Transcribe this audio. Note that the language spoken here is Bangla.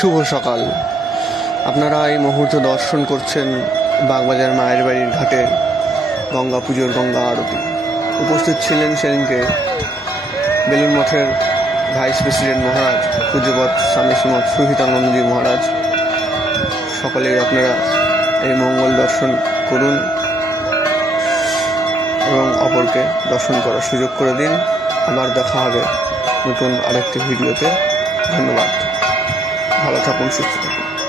শুভ সকাল। আপনারা এই মুহূর্তে দর্শন করছেন বাগবাজার মায়ের বাড়ির ঘাটে গঙ্গা পুজোর গঙ্গা আরতি। উপস্থিত ছিলেন সেদিনকে বেলুন মঠের ভাইস প্রেসিডেন্ট মহারাজ পূজ্যপদ স্বামী শ্রীমৎ সুহিতানন্দজি মহারাজ। সকলেই আপনারা এই মঙ্গল দর্শন করুন এবং অপরকে দর্শন করার সুযোগ করে দিন। আবার দেখা হবে নতুন আরেকটি ভিডিওতে। ধন্যবাদ। 好了，他不是自动。